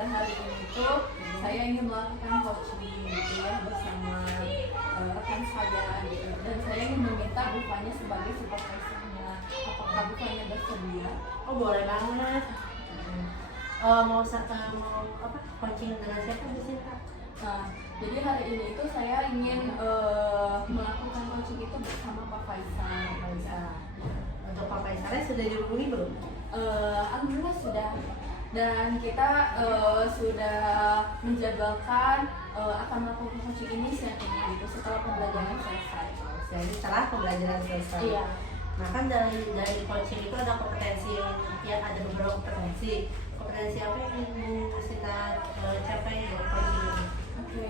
pada hari ini tuh saya ingin melakukan coaching gitu ya bersama rekan saya gitu. Dan saya ingin meminta Bu Fanya sebagai supervisornya. Apakah Bu Fanya bersedia? Oh boleh banget. Mau coaching dengan siapa di sini Kak? Nah, jadi hari ini itu saya ingin melakukan coaching itu bersama Pak Faisal. Untuk Pak Faisalnya sudah dihubungi belum? Alhamdulillah sudah. Dan kita sudah menjadwalkan akan melakukan coaching ini siang ini gitu setelah pembelajaran selesai. Jadi setelah pembelajaran selesai. Iya. Nah kan dari coaching itu ada kompetensi yang ada beberapa kompetensi. Kompetensi apa yang ingin kita capai dari coaching ini? Oke.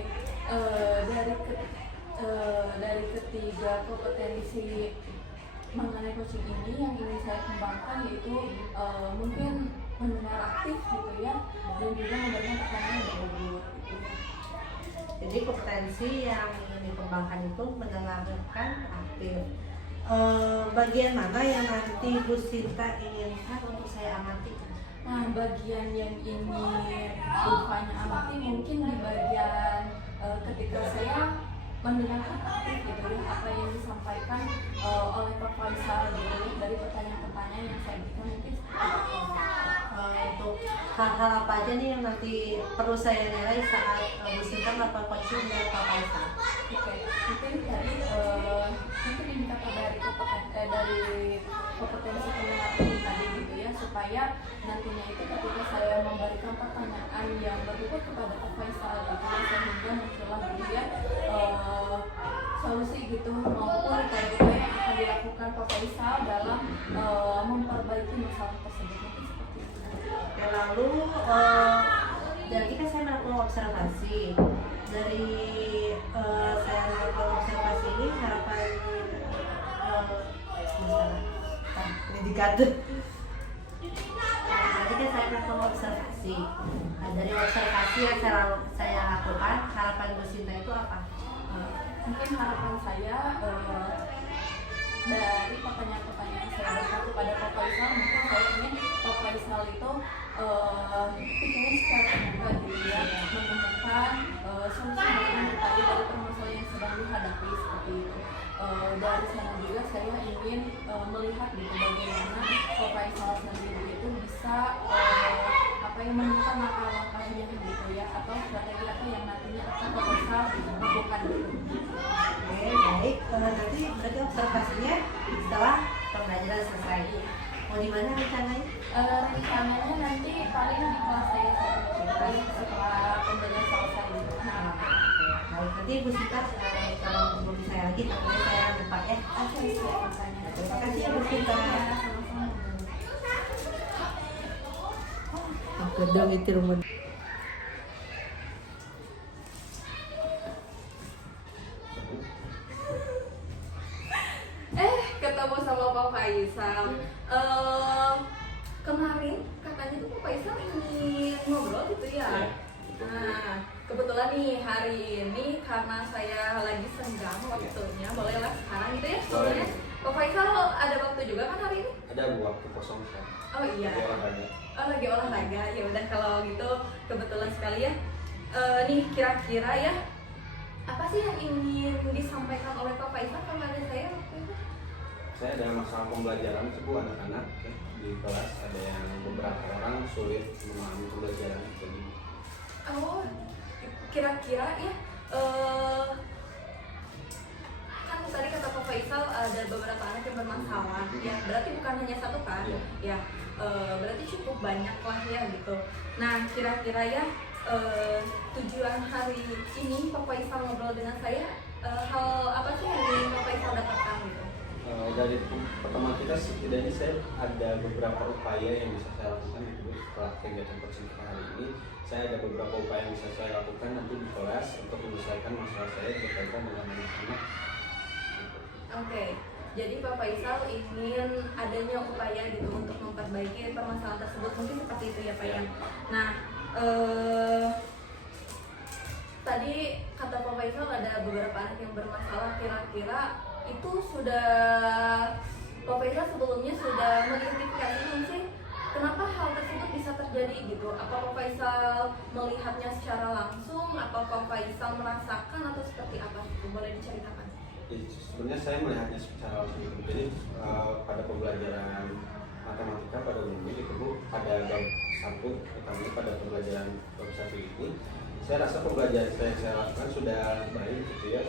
Dari ketiga kompetensi mengenai coaching ini yang ingin saya kembangkan yaitu mungkin mendengar aktif gitu ya, dan juga memberikan pertanyaan yang berbobot gitu. Jadi kompetensi yang ingin dikembangkan itu mendengarkan aktif. Bagian mana yang nanti Bu Sinta inginkan untuk saya amati? Nah, bagian yang ingin rupanya amati mungkin di bagian ketika saya mendengarkan aktif gitu ya, apa yang disampaikan oleh Pak Faisal gitu ya, dari pertanyaan-pertanyaan yang saya berikan mungkin seperti itu. Untuk hal-hal apa aja nih yang nanti perlu saya nilai saat Bu Sinta melakukan coaching dengan Pak Faisal? Oke, mungkin tadi mungkin diminta dari kompetensi pendengaran tadi gitu ya, supaya nantinya itu ketika saya memberikan pertanyaan yang berbobot kepada Pak Faisal gitu ya, sehingga muncullah gitu ya solusi gitu maupun upaya-upaya yang akan dilakukan Pak Faisal dalam memperbaiki masalah tersebut. Mungkin seperti itu. Oke, lalu jadi kan saya melakukan observasi dari saya melakukan observasi ini harapan indikator. Tadi kan saya melakukan observasi. Nah, dari observasi yang saya lakukan, harapan Bu Sinta itu apa? Mungkin harapan saya dari pertanyaan-pertanyaan yang saya berikan kepada Pak Faisal, mungkin saya ingin Pak Faisal itu pikirnya secara terbuka gitu ya, menemukan solusi maupun upaya dari permasalahan yang sedang dihadapi seperti itu. Dari sana juga saya ingin melihat gitu bagaimana Pak Faisal sendiri itu bisa menemukan langkah-langkahnya gitu ya, atau strategi apa yang nantinya akan Pak Faisal lakukan gitu. Oke, baik. Nanti berarti observasinya setelah pembelajaran selesai. Mau di mana rencananya? Rencananya nanti paling di kelas saya setelah pembelajaran selesai gitu. Baik, nanti Bu Sinta kalau hubungi saya lagi, tapi saya lupa ya. Oke, siap. Terima kasih ya Bu Sinta. Aku dong itu rumah. Ketemu sama Pak Faisal. Kemarin katanya tuh Pak Faisal ingin ngobrol gitu ya. Nah, kebetulan nih hari ini karena saya lagi senggang waktunya, bolehlah sekarang gitu ya. Soalnya Pak Faisal ada waktu juga kan hari ini? Ada waktu kosong kan? Oh iya. Lagi olahraga. Oh lagi olahraga. Ya udah kalau gitu kebetulan sekali ya. Nih kira-kira ya apa sih yang ingin disampaikan oleh Pak Faisal kepada saya waktu itu? Saya ada masalah pembelajaran Bu anak-anak ya, di kelas ada yang beberapa orang sulit memahami pembelajaran jadi. Oh, kira-kira ya kan tadi kata Pak Faisal ada beberapa anak yang bermasalah ya, berarti bukan hanya satu kan ya, berarti cukup banyak lah ya gitu. Nah kira-kira ya tujuan hari ini Pak Faisal ngobrol dengan saya, hal apa sih yang ingin Pak Faisal dapatkan gitu? Dari pertemuan kita setidaknya saya ada beberapa upaya yang bisa saya lakukan gitu setelah kegiatan coaching kita hari ini. Saya ada beberapa upaya yang bisa saya lakukan nanti di kelas untuk menyelesaikan masalah saya berkaitan dengan anak-anak. Oke, jadi Pak Faisal ingin adanya upaya gitu untuk memperbaiki permasalahan tersebut, mungkin seperti itu ya Pak ya. Nah, tadi kata Pak Faisal ada beberapa anak yang bermasalah, kira-kira itu sudah Pak Faisal sebelumnya sudah mengidentifikasi sih kenapa hal tersebut bisa terjadi gitu? Apa Pak Faisal melihatnya secara langsung, apa Pak Faisal merasakan atau seperti apa? Boleh diceritakan? Ya, sebenarnya saya melihatnya secara langsung. Jadi pada pembelajaran matematika pada umumnya itu Bu, pada bab 1 utamanya pada pembelajaran bab 1 ini, saya rasa pembelajaran saya lakukan sudah baik gitu ya.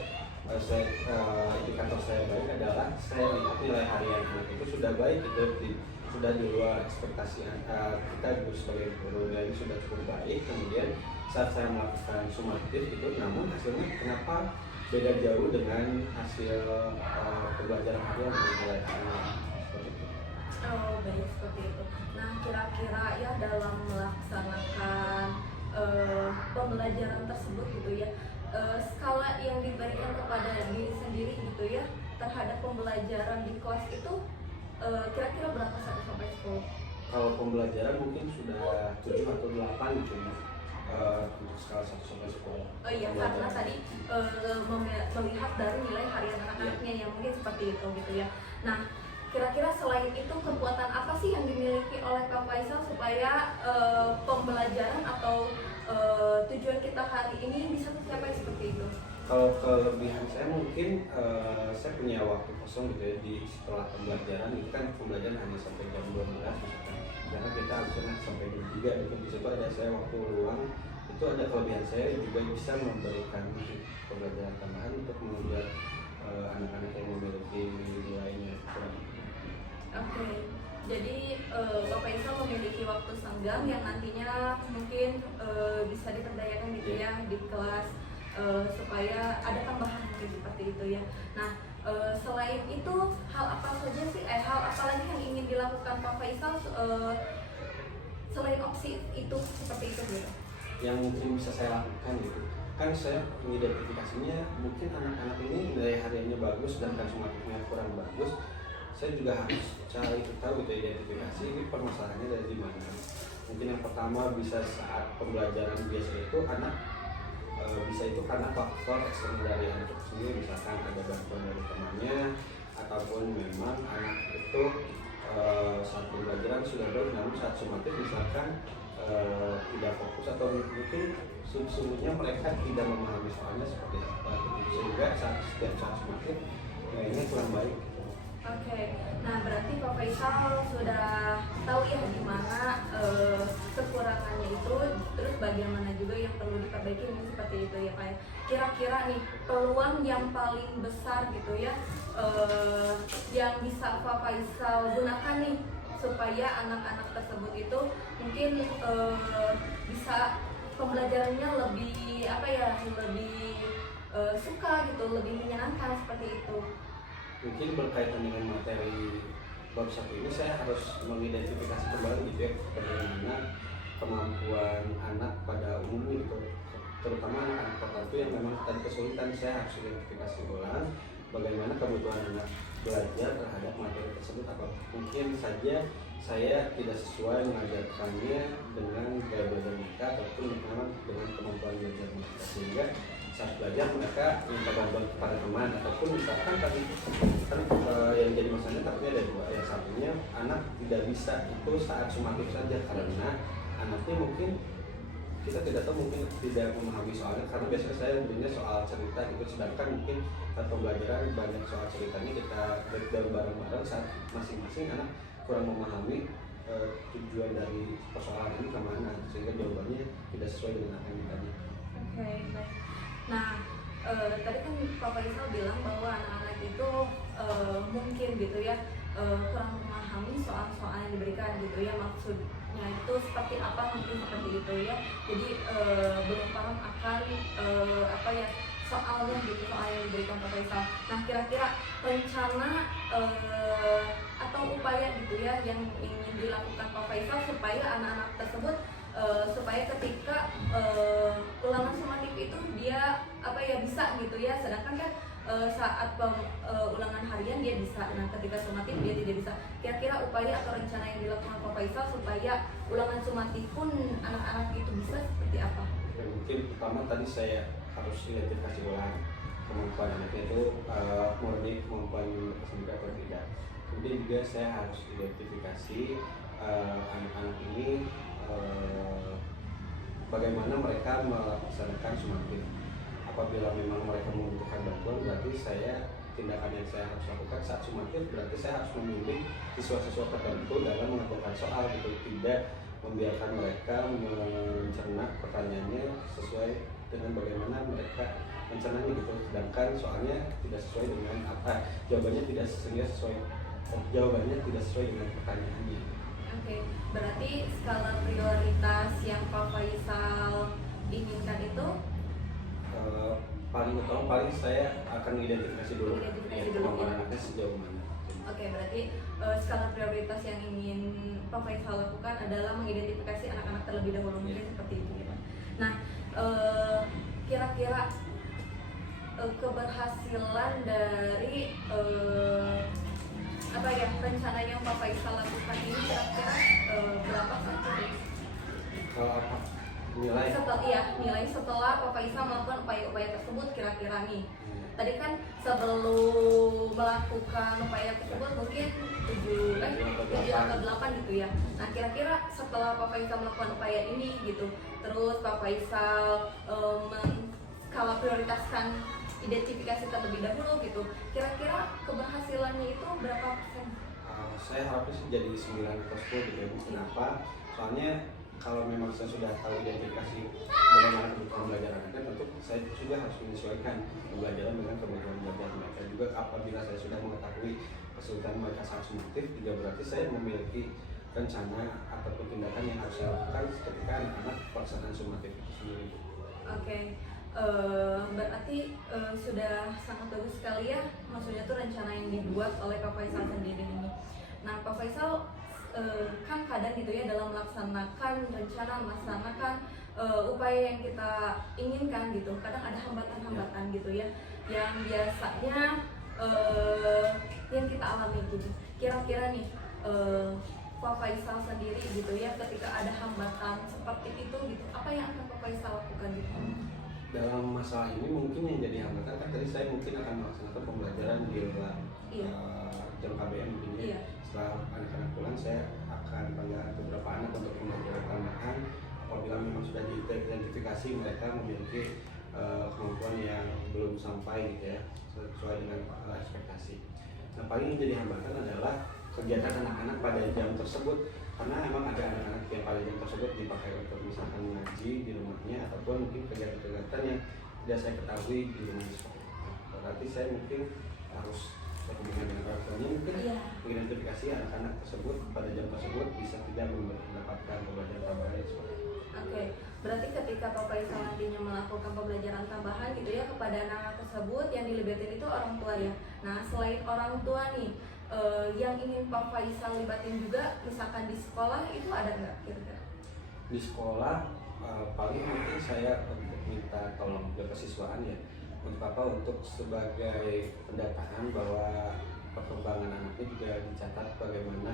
Indikator saya baik adalah saya lihat nilai harian anak itu sudah baik gitu, sudah di luar ekspektasi kita sebagai guru, dan sudah cukup baik. Kemudian saat saya melakukan sumatif itu, namun hasilnya kenapa beda jauh dengan hasil pembelajaran harian dengan nilai harian seperti itu. Oh, baik, seperti itu. Nah, kira-kira ya dalam melaksanakan pembelajaran tersebut gitu ya, skala yang diberikan kepada diri sendiri gitu ya terhadap pembelajaran di kelas itu kira-kira berapa 1 sampai 10? Kalau pembelajaran mungkin sudah 7 atau 8 gitu ya, untuk skala 1 sampai 10. Oh iya, karena tadi melihat dari nilai harian anak-anaknya yang mungkin seperti itu gitu ya. Nah, kira-kira selain itu kekuatan apa sih yang dimiliki oleh Pak Faisal supaya pembelajaran atau tujuan kita hari ini bisa tercapai seperti itu? Kalau kelebihan saya mungkin saya punya waktu kosong gitu ya di setelah pembelajaran. Itu kan pembelajaran hanya sampai jam 12 misalkan, karena kita harusnya sampai jam 3 itu. Di situ ada saya waktu luang, itu ada kelebihan saya juga bisa memberikan pembelajaran tambahan untuk membuat anak-anak yang memiliki nilainya kurang. Oke, jadi Pak Faisal memiliki waktu senggang yang nantinya mungkin bisa diperdayakan gitu ya di kelas supaya ada tambahan mungkin seperti itu ya. Nah, selain itu hal apa saja sih, hal apa lagi yang ingin dilakukan Pak Faisal selain opsi itu seperti itu gitu? Yang mungkin bisa saya lakukan gitu, kan saya mengidentifikasinya mungkin anak-anak ini nilai hariannya bagus dan sumatifnya kurang bagus. Saya juga harus cari tahu gitu, identifikasi ini permasalahannya dari mana. Mungkin yang pertama bisa saat pembelajaran biasa itu anak bisa itu karena faktor eksternal dari anak itu sendiri, misalkan ada bantuan dari temannya, ataupun memang anak itu saat pembelajaran sudah baik, namun saat sumatif misalkan tidak fokus, atau mungkin sesungguhnya mereka tidak memahami soalnya seperti apa, sehingga setiap saat sumatif nilainya kurang baik. Oke, nah berarti Pak Faisal sudah tahu ya di mana kekurangannya itu, terus bagaimana juga yang perlu diperbaiki ini seperti itu ya Pak. Kira-kira nih peluang yang paling besar gitu ya yang bisa Pak Faisal gunakan nih supaya anak-anak tersebut itu mungkin bisa pembelajarannya lebih apa ya, lebih suka gitu, lebih menyenangkan seperti itu. Mungkin berkaitan dengan materi bab 1 ini saya harus mengidentifikasi kembali gitu ya, bagaimana kemampuan anak pada umumnya gitu, terutama anak-anak tertentu yang memang tadi kesulitan. Saya harus identifikasi ulang bagaimana kebutuhan anak belajar terhadap materi tersebut. Apa mungkin saja saya tidak sesuai mengajarkannya dengan gaya belajar mereka, ataupun memang dengan kemampuan belajar mereka, sehingga saat belajar mereka minta bantuan kepada teman, ataupun misalkan tadi kan yang jadi masalahnya takutnya ada dua. Yang satunya anak tidak bisa itu saat sumatif saja, karena anaknya mungkin kita tidak tahu, mungkin tidak memahami soalnya, karena biasanya saya berinya soal cerita gitu, sedangkan mungkin saat pembelajaran banyak soal ceritanya kita breakdown bareng-bareng, saat masing-masing anak kurang memahami tujuan dari persoalan ini kemana, sehingga jawabannya tidak sesuai dengan apa yang ditanya. Oke, baik. Nah, tadi kan Pak Faisal bilang bahwa anak-anak itu mungkin gitu ya kurang memahami soal-soal yang diberikan gitu ya, maksudnya itu seperti apa, mungkin seperti itu ya. Jadi belum paham akan apa ya soalnya gitu, soal yang diberikan Pak Faisal. Nah, kira-kira rencana atau upaya gitu ya yang ingin dilakukan Pak Faisal supaya anak-anak tersebut supaya ketika ulangan sumatif itu dia apa ya bisa gitu ya, sedangkan kan saat ulangan harian dia bisa, nah ketika sumatif dia tidak bisa. Kira-kira upaya atau rencana yang dilakukan Pak Faisal supaya ulangan sumatif pun anak-anak itu bisa seperti apa? Mungkin pertama tadi saya harus identifikasi ulang kemampuan anaknya itu murni kemampuan sendiri atau tidak. Kemudian juga saya harus identifikasi anak-anak ini bagaimana mereka melaksanakan sumatif. Apabila memang mereka membutuhkan bantuan, berarti tindakan yang saya harus lakukan saat sumatif berarti saya harus membimbing siswa-siswa tertentu dalam mengaturkan soal gitu, tidak membiarkan mereka mencerna pertanyaannya sesuai dengan bagaimana mereka mencernanya gitu, sedangkan soalnya tidak sesuai dengan jawabannya tidak sesuai dengan pertanyaannya. Oke, berarti skala prioritas yang Pak Faisal inginkan itu paling utama saya akan mengidentifikasi dulu kemampuan anaknya sejauh mana. Oke, berarti skala prioritas yang ingin Pak Faisal lakukan adalah mengidentifikasi anak-anak terlebih dahulu, mungkin seperti itu ya Pak. Nah, kira-kira keberhasilan dari rencana yang Pak Faisal lakukan ini kira-kira berapa sih? Kalau apa nilai? Nilai setelah Pak Faisal melakukan upaya-upaya tersebut kira-kira nih. Tadi kan sebelum melakukan upaya tersebut mungkin 7 atau 8 gitu ya. Nah, kira-kira setelah Pak Faisal melakukan upaya ini gitu, terus Pak Faisal skala prioritaskan identifikasi terlebih dahulu gitu, kira-kira keberhasilannya itu berapa persen? Saya harapnya sih jadi 9/10 gitu ya. Kenapa? Soalnya kalau memang saya sudah tahu identifikasi bagaimana kebutuhan belajar anaknya, tentu saya juga harus menyesuaikan pembelajaran dengan kebutuhan belajar mereka. Juga apabila saya sudah mengetahui kesulitan mereka saat sumatif, juga berarti saya memiliki rencana ataupun tindakan yang harus saya lakukan ketika anak-anak pelaksanaan sumatif itu sendiri. Oke. Berarti sudah sangat bagus sekali ya, maksudnya tuh rencana yang dibuat oleh Pak Faisal sendiri ini. Nah, Pak Faisal kan kadang gitu ya dalam melaksanakan melaksanakan upaya yang kita inginkan gitu, kadang ada hambatan-hambatan gitu ya yang biasanya yang kita alami gitu. Kira-kira nih Pak Faisal sendiri gitu ya, ketika ada hambatan seperti itu gitu, apa yang akan Pak Faisal lakukan gitu? Dalam masalah ini mungkin yang jadi hambatan kan tadi saya mungkin akan melaksanakan pembelajaran di luar jam KBM mungkin ya. Setelah anak-anak pulang saya akan panggil beberapa anak untuk pembelajaran tambahan. Apabila memang sudah diidentifikasi mereka memiliki kemampuan yang belum sampai gitu ya, sesuai dengan ekspektasi. Nah, paling jadi hambatan adalah kegiatan anak-anak pada jam tersebut, karena emang ada anak-anak yang pada jam tersebut dipakai untuk misalkan mengaji di rumahnya ataupun mungkin kegiatan-kegiatan yang tidak saya ketahui di rumah seperti itu. Berarti saya mungkin harus berhubungan dengan orang tuanya, mungkin mengidentifikasi anak-anak tersebut pada jam tersebut bisa tidak mendapatkan pembelajaran tambahan seperti itu. Oke, berarti ketika Pak Faisal nantinya melakukan pembelajaran tambahan gitu ya kepada anak tersebut, yang dilibatin itu orang tua ya. Nah, selain orang tua nih, yang ingin Pak Faisal libatin juga misalkan di sekolah itu ada nggak kira-kira? Di sekolah paling mungkin saya untuk minta tolong ke kesiswaan ya, untuk apa, untuk sebagai pendataan bahwa perkembangan anaknya juga dicatat bagaimana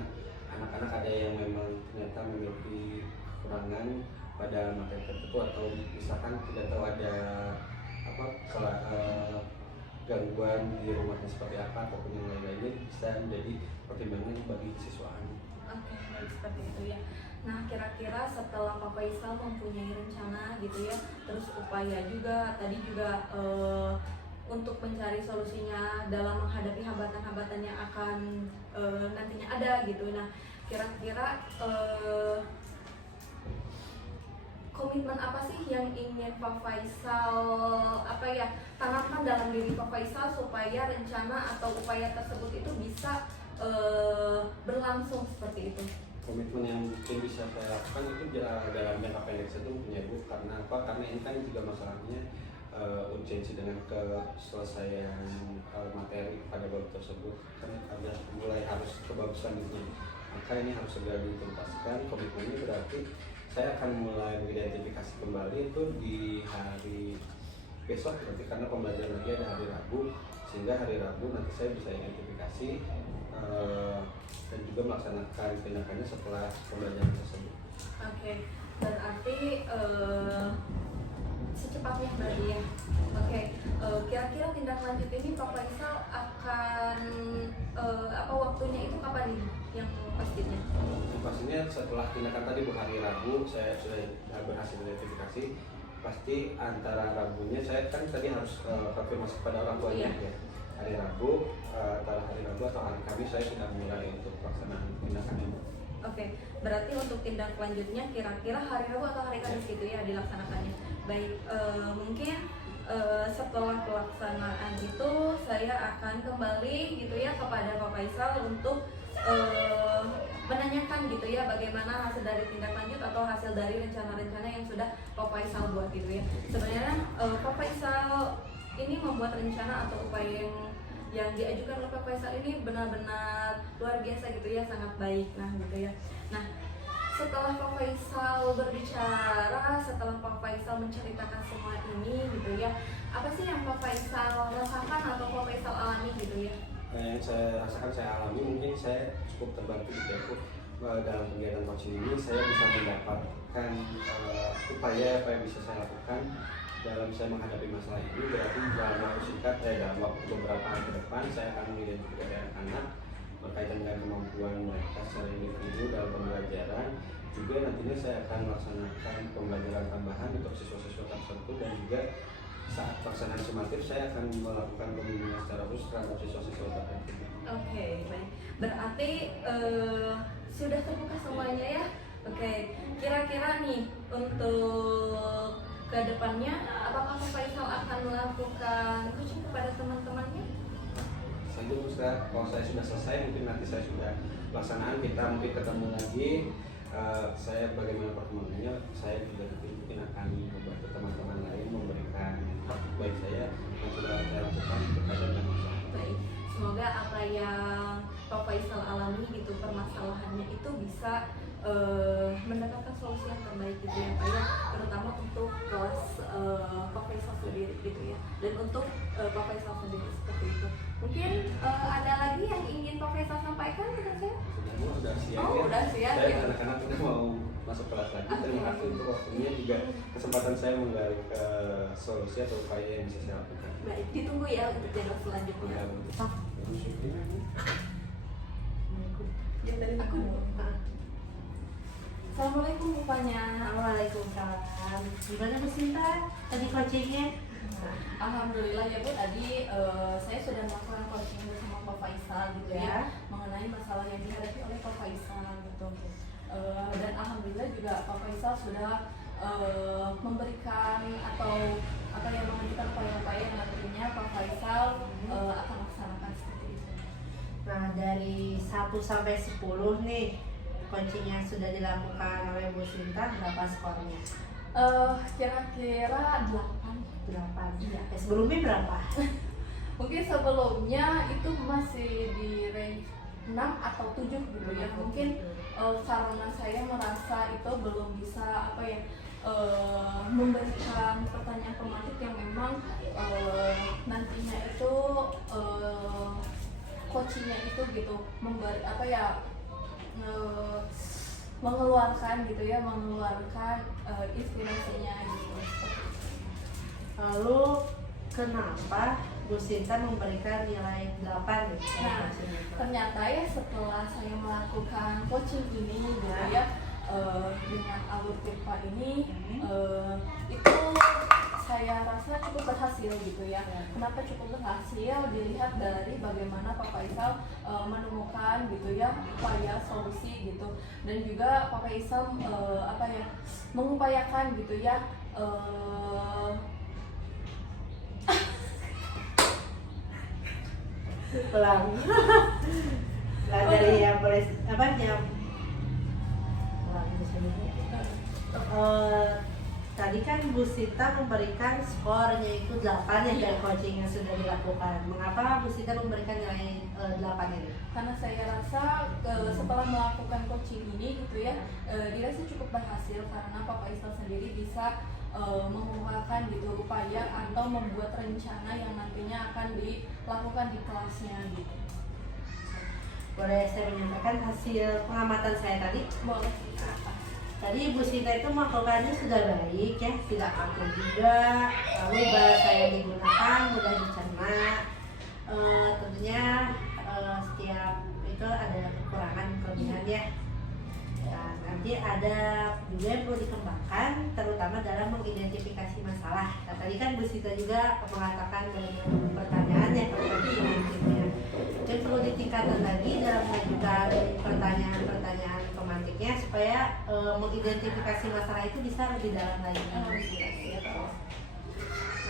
anak-anak ada yang memang ternyata memiliki kekurangan pada materi tertentu atau misalkan tidak tahu ada gangguan di rumahnya seperti apa ataupun yang lain-lainnya, bisa menjadi pertimbangan bagi kesiswaan. Oke, baik, seperti itu ya. Nah, kira-kira setelah Pak Faisal mempunyai rencana gitu ya, terus upaya juga tadi juga untuk mencari solusinya dalam menghadapi hambatan-hambatan yang akan nantinya ada gitu. Nah, kira-kira komitmen apa sih yang ingin Pak Faisal tanamkan dalam diri Pak Faisal supaya rencana atau upaya tersebut itu bisa berlangsung seperti itu? Komitmen yang mungkin bisa saya lakukan itu dalam jangka pendek saja punya Bu, karena apa? Karena ini kan juga masalahnya urgensi dengan keselesaian materi pada bab tersebut, karena ada mulai harus ke bab selanjutnya, maka ini harus segera dituntaskan. Komitmennya berarti saya akan mulai mengidentifikasi kembali itu di hari besok, berarti karena pembelajaran lagi ada hari Rabu, sehingga hari Rabu nanti saya bisa identifikasi dan juga melaksanakan tindakannya setelah pembelajaran tersebut. Oke, berarti secepatnya berarti ya. Oke, kira-kira tindak lanjut ini Pak Faisal akan waktunya itu kapan nih yang pasti pastinya? Pastinya setelah tindakan tadi Bu, hari Rabu saya sudah berhasil identifikasi. Pasti antara Rabunya saya kan tadi harus konfirmasi kepada orang tuanya ya. Hari Rabu, antara hari Rabu atau hari Kamis saya sudah mulai untuk pelaksanaan tindakan ini. Oke, berarti untuk tindak lanjutnya kira-kira hari Rabu atau hari Kamis gitu ya dilaksanakannya. Baik, mungkin setelah pelaksanaan itu saya akan kembali gitu ya kepada Pak Faisal untuk menanyakan gitu ya bagaimana hasil dari tindak lanjut atau hasil dari rencana-rencana yang sudah Pak Faisal buat gitu ya. Sebenarnya Pak Faisal ini membuat rencana atau upaya yang diajukan oleh Pak Faisal ini benar-benar luar biasa gitu ya, sangat baik. Nah gitu ya. Nah, setelah Pak Faisal berbicara, setelah Pak Faisal menceritakan semua ini gitu ya, apa sih yang Pak Faisal rasakan atau Pak Faisal alami gitu ya? Yang saya rasakan, saya alami, mungkin saya cukup terbantu gitu ya Bu. Dalam kegiatan coaching ini saya bisa mendapatkan upaya apa yang bisa saya lakukan dalam saya menghadapi masalah ini. Berarti dalam waktu singkat, dalam waktu beberapa hari ke depan saya akan mengidentifikasi anak-anak berkaitan dengan kemampuan mereka secara individu dalam pembelajaran. Juga nantinya saya akan melaksanakan pembelajaran tambahan untuk siswa-siswa tertentu, dan juga saat pelaksanaan sumatif saya akan melakukan pembimbingan secara khusus terhadap siswa-siswa tertentu. Oke, baik. Berarti sudah terbuka semuanya ya. Oke, kira-kira nih untuk kedepannya, apakah Pak Faisal akan melakukan coaching kepada teman-temannya? Saja Ustaz, kalau saya sudah selesai, mungkin nanti saya sudah pelaksanaan, kita mungkin ketemu lagi. Saya bagaimana perkembangannya, saya juga nanti mungkin akan membantu teman-teman lain memberikan praktik baik saya yang sudah saya lakukan berkaitan dengan masalah. Baik, semoga apa yang Pak Faisal alami gitu permasalahannya itu bisa mendapatkan solusi yang terbaik gitu ya Pak ya, terutama untuk kelas Pak Faisal sendiri gitu ya, dan untuk Pak Faisal sendiri seperti itu. Mungkin ada lagi yang ingin Pak Faisal sampaikan dengan saya? Sudah siap. Oh, ya. udah siap Saya ya. anak-anak udah mau masuk kelas lagi. Terima kasih untuk waktunya, juga kesempatan saya menggali solusi atau upaya yang bisa saya lakukan. Baik, ditunggu ya untuk dialog selanjutnya. Ya, dari Aku dulu. Assalamualaikum Bapaknya. Waalaikumsalam. Gimana Bu Sinta? Tadi coachingnya? Alhamdulillah ya Bu, tadi saya sudah melakukan coaching bersama Pak Faisal gitu ya, mengenai masalah yang dihadapi oleh Pak Faisal gitu. Dan alhamdulillah juga Pak Faisal sudah memberikan atau apa yang mengajukan upaya-upaya yang nantinya Pak Faisal akan laksanakan seperti itu. Nah, dari 1 sampai 10 nih, coaching yang sudah dilakukan oleh Bu Sinta, berapa skornya? Kira-kira 8. 8. Iya. Sebelumnya berapa? Mungkin sebelumnya itu masih di range 6 atau 7 gitu ya. Mungkin karena saya merasa itu belum bisa apa ya, memberikan pertanyaan pematik yang memang nantinya itu coachingnya itu gitu memberi apa ya, mengeluarkan gitu ya, mengeluarkan inspirasinya gitu. Lalu kenapa Bu Sinta memberikan nilai 8 nih? Nah, ternyata ya setelah saya melakukan coaching ini gitu ya, dengan alur Tirpa ini itu saya rasa cukup berhasil gitu ya. Kenapa cukup berhasil? Dilihat dari bagaimana Pak Faisal menemukan gitu ya upaya solusi gitu, dan juga Pak Faisal apa ya, mengupayakan gitu ya pelan. Lah dari yang boleh apa yang tadi kan Bu Sinta memberikan skornya itu 8 yang dari coaching yang sudah dilakukan. Mengapa Bu Sinta memberikan nilai 8 ini? Karena saya rasa setelah melakukan coaching ini gitu ya, dirasa cukup berhasil karena Pak Faisal sendiri bisa mengumpulkan gitu upaya atau membuat rencana yang nantinya akan dilakukan di kelasnya gitu. Boleh saya menyampaikan hasil pengamatan saya tadi? Boleh. Tadi Bu Sinta itu melakukannya sudah baik ya, tidak kaku juga, lalu bahasa yang digunakan mudah dicerna. Tentunya setiap itu ada kekurangan kelebihan ya. Nah, nanti ada juga yang perlu dikembangkan, terutama dalam mengidentifikasi masalah. Nah, tadi kan Bu Sita juga mengatakan dalam pertanyaan yang pemantiknya. Yang perlu ditingkatkan lagi dalam mengajukan pertanyaan-pertanyaan pemantiknya supaya mengidentifikasi masalah itu bisa lebih dalam lagi.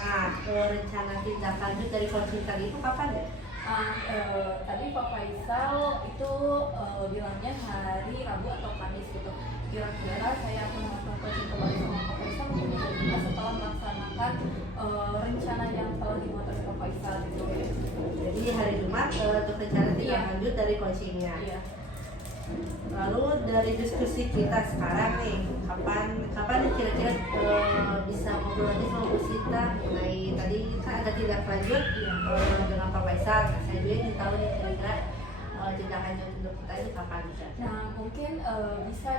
Nah, rencana tindak lanjut dari coaching tadi itu kapan ya? Tadi Pak Faisal itu bilangnya hari Rabu atau Kamis gitu. Kira-kira saya akan melakukan coaching kembali sama Pak Faisal mungkin setelah melaksanakan rencana yang telah dibuat oleh Pak Faisal gitu ya. Jadi hari Jumat untuk rencana tindak lanjut dari coachingnya. Iya. Lalu dari diskusi kita sekarang nih, kapan kira-kira bisa ngobrol lagi sama Bu Sita mengenai tadi kan ada tindak lanjut dengan Pak Faisal. Nah, saya juga ingin tahu nih kira-kira tindak lanjut untuk kita ini kapan bisa. Nah mungkin bisa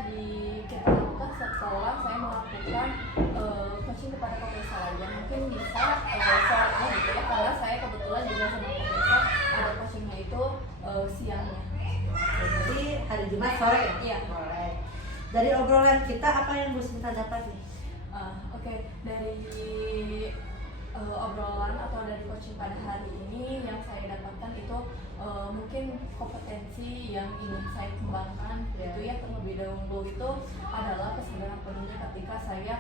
kita lakukan setelah saya melakukan coaching kepada Pak Faisal aja. Mungkin bisa sorenya gitu ya, karena saya kebetulan juga sama Pak Faisal ada coachingnya itu siangnya. Jadi hari Jumat sore ya? Iya. Boleh. Dari obrolan kita apa yang Bu Sinta dapat nih? Oke. Dari obrolan atau dari coaching pada hari ini yang saya dapatkan itu mungkin kompetensi yang ingin saya kembangkan gitu ya. Terlebih dahulu itu adalah kesadaran penuhnya ketika saya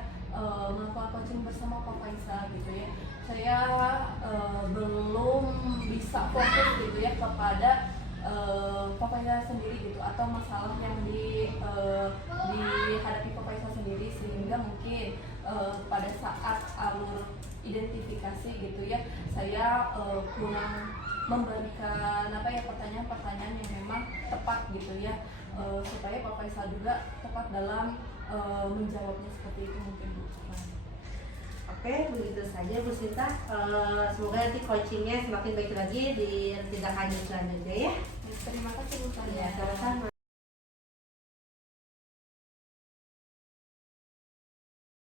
melakukan coaching bersama Pak Faisal gitu ya. Saya belum bisa fokus gitu ya kepada Pak Faisal sendiri gitu, atau masalah yang dihadapi Pak Faisal sendiri, sehingga mungkin pada saat alur identifikasi gitu ya, saya kurang memberikan pertanyaan-pertanyaan yang memang tepat gitu ya, supaya Pak Faisal juga tepat dalam menjawabnya seperti itu mungkin Bu. Oke, begitu saja Bu Sinta. Semoga nanti coachingnya semakin baik lagi di tindak lanjut selanjutnya ya. Terima kasih Bu Tania. Ya, sama-sama.